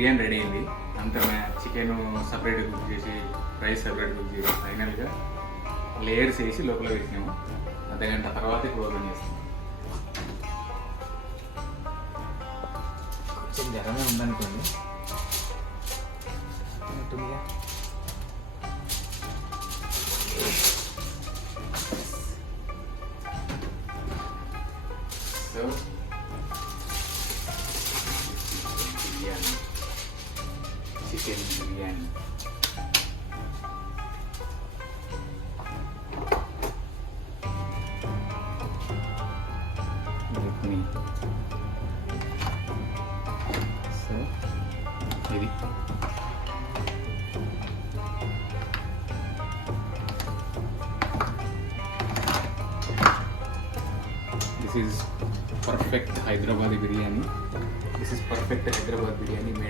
బిర్యానీ రెడీ అయింది. అంతా chicken separate cook చేసి, రైస్ సపరేట్ కుక్ చేసి, ఫైనల్గా లేయర్స్ వేసి లోపల వేసినాము. అర్ధగంట తర్వాత ఇప్పుడు ఓపెన్ చేస్తాం. కొంచెం జ్వరమే ఉందనుకోండి. So biryani, chicken biryani. So ఇది this is perfect Hyderabadi biryani. This is perfect Hyderabad biryani మేడ్